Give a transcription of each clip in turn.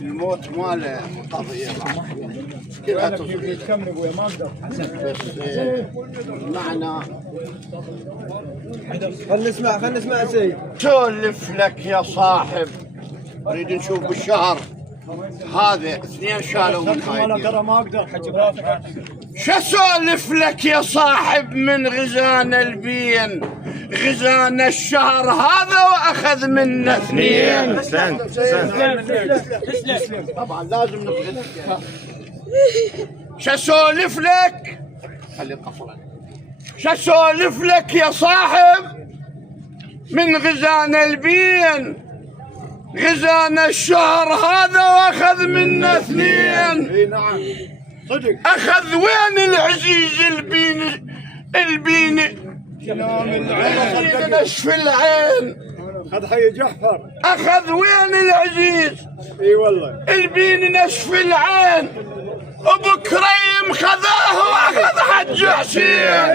الموت ماله قضية كلها تصير معنى. خلنا نسمع سيد. سولف لك يا صاحب، نريد نشوف بالشهر هذا 2 شالوا من هاي. ما اقدر. شسولف لك يا صاحب من غزان البين، غزان الشهر هذا واخذ منا 2. طبعا لازم نبغي. شسولف لك، خلي قفلك. شسولف لك يا صاحب من غزان البين، غزان الشهر هذا واخذ منا 2. اي نعم صدق. اخذ وين العزيز البين نشف العين. خذ حي جعفر. اخذ وين العزيز اي والله البين نشف العين. ابو كريم خذاه واخذ حج حسين.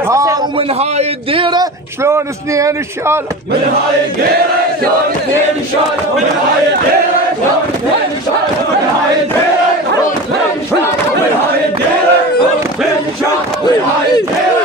ها ومن هاي الديره شلون 2 شالوا. من هاي الديره شلون 2 شالوا. من هاي الديره شلون 2 شالوا. من هاي الديره شلون 2 شالوا. من هاي الديره شلون 2 شالوا. من هاي الديره